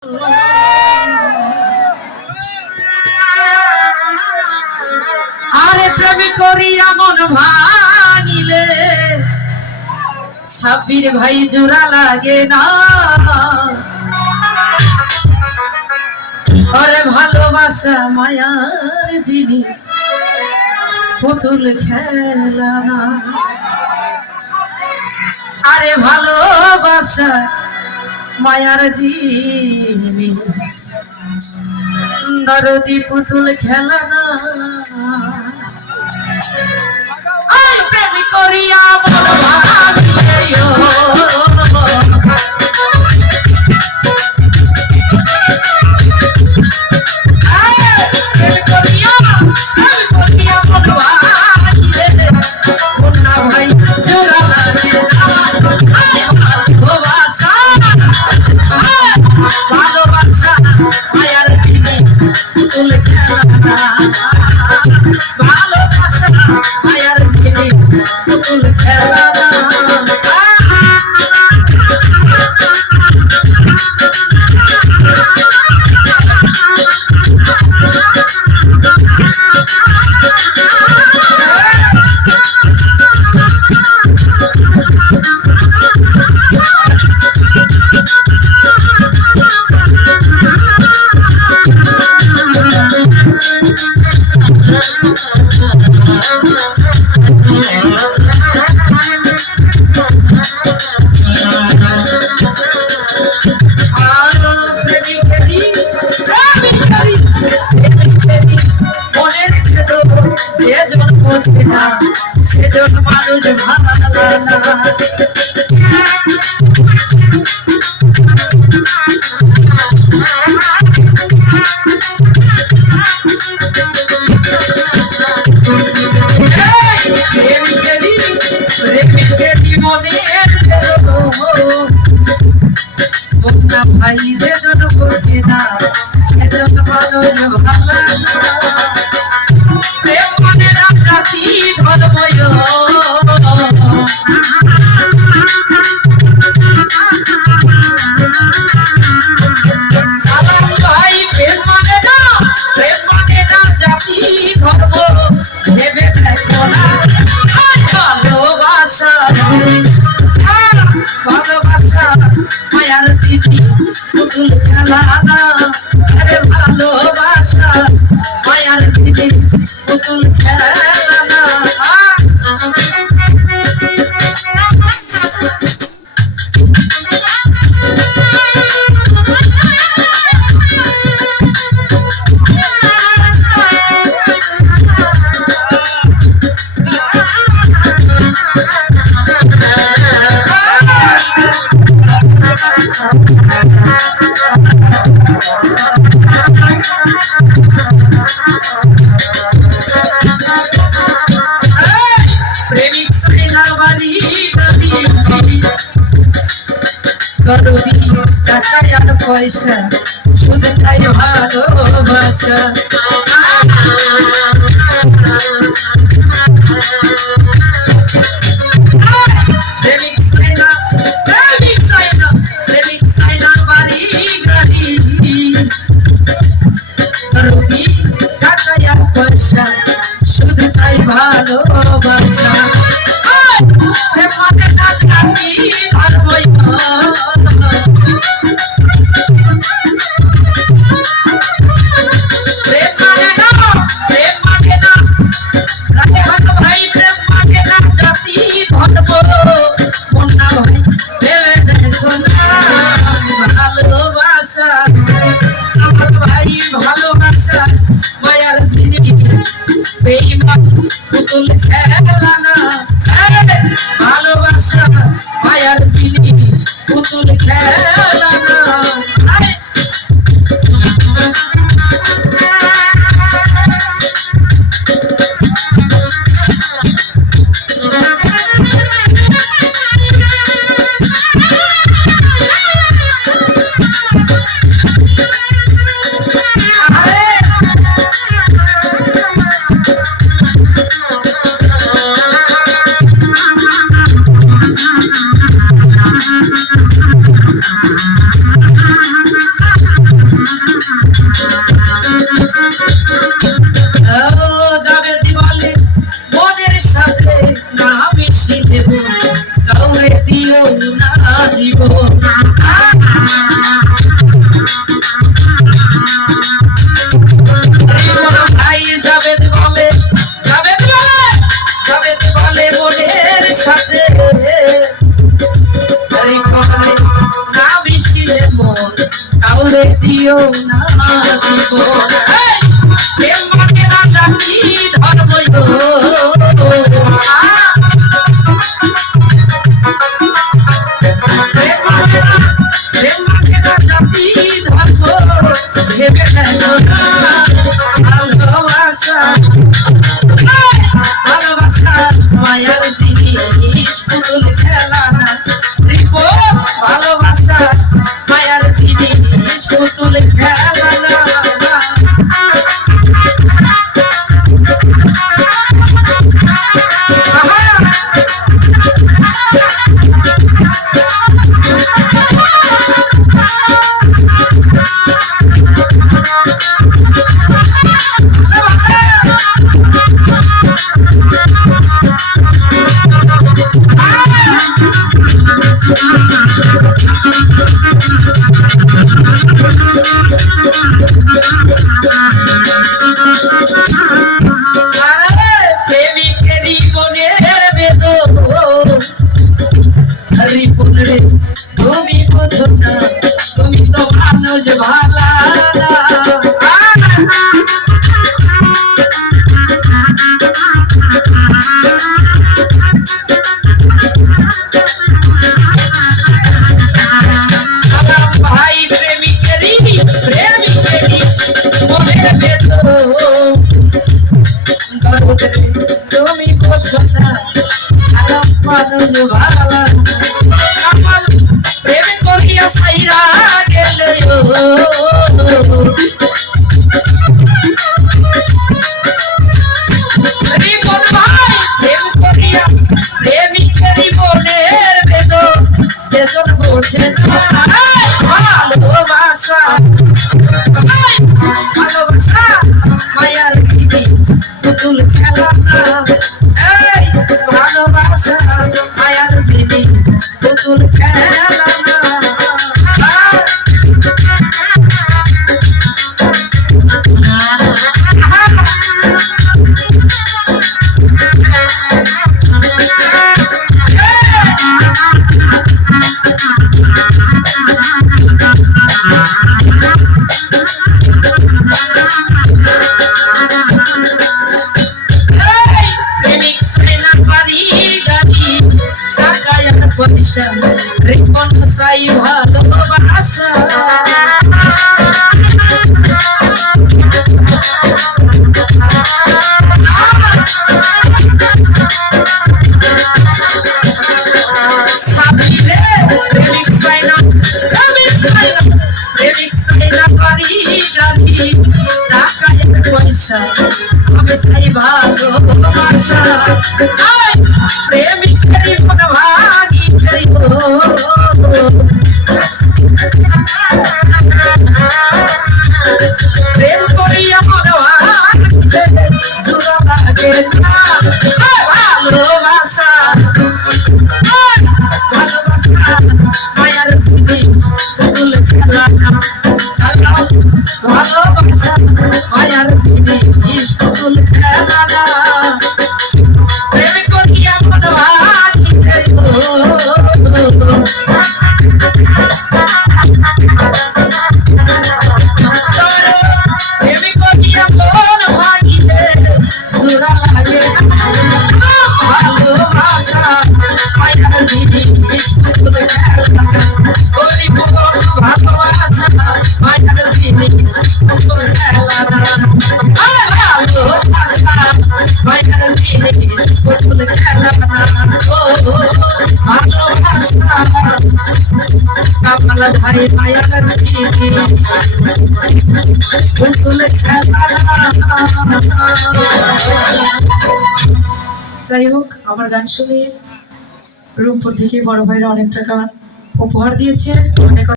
আরে প্রেম করিয়া মন ভাঙিলে সাবির ভাই জোড়া লাগে না। আরে ভালোবাসা মায়ার জিনিস পুতুল খেলা না। আরে ভালোবাসা মায়ার জিনিস দরদি পুতুল খেলা না। প্রেম করিয়া মন ভাঙিলে ভালোবাসা মায়ার জিনিস পুতুল খেলা না। সেজন মানুষ ভালো না। ভাই যেজন বুঝে না সেজন মানুষ ভালো না। প্রেম মানে রাজাতি ধর্ময় ভাই প্রেম মানে না জাতি ধর্ম ভেবে দেখো না। ভালোবাসা মায়ার জিনিস পুতুল খেলা না। আরে ভালোবাসা মায়ার জিনিস পুতুল খেলা না। প্রেমিক সাইনার বাড়ি দরদি টাকা আর পয়সা শুধু চাই ভালোবাসা। প্রেমিক সাইনার বাড়ি দরদি টাকা আর পয়সা শুধু চাই ভালোবাসা। ভালোবাসা মায়ার জিনিস বেঈমান পুতুল খেলা না। ভালোবাসা মায়ার জিনিস পুতুল খেলা না। কাউরে দিও না দিব প্রেম মানে না জাতি ধর্ম প্রেম মানে না জাতি ধর্ম ভেবে দেখো না ভালোবাসা ভালোবাসা মায়ার জিনিস পুতুল খেলা না ভালোবাসা মায়ার জিনিস পুতুল খেলা না তুমি বুঝো না তুমি তো মানুষ ভালা না ভাই প্রেমিকেরই মনের ভেতর তুমি বুঝো না মানুষ ভালা প্রেম করিয়া সাইরা গেলে রিপন ভাই প্রেম করিয়া প্রেমিকের মনের বেদ যেজন বোঝে না ভালোবাসা ভালোবাসা মায়ার জিনি পুতুল খেলা না এই ভালোবাসা মায়ার জিনি পুতুল খেলা রিপন সাই ভালোবাসা সাবিরে প্রেমিক সাইনা পারি গালি টাকায় পয়সা আমি সাই ভালোবাসা প্রেমিকের মন ভাঙি প্রেম করিয়া মন ভাঙিলে জোড়া লাগে না ভালোবাসা ভালোবাসা মায়ার জিনিস পুতুল খেলা ভালোবাসা মায়ার জিনিস পুতুল খেলা না প্রেম করিয়া মন ভাঙিলে প্রেম করিয়া মন ভাঙিলে জোড়া লাগে না ভালোবাসা মায়ার জিনিস পুতুল খেলা ভালোবাসা মায়ার জিনিস পুতুল খেলা ভালোবাসা মায়ার জিনিস পুতুল খেলা ভালোবাসা কাপাল ভাই মায়ার জিনিস পুতুল খেলা। যাই হোক, আমার গান শুনে রূপপুর থেকে বড় ভাইরা অনেক টাকা উপহার দিয়েছে।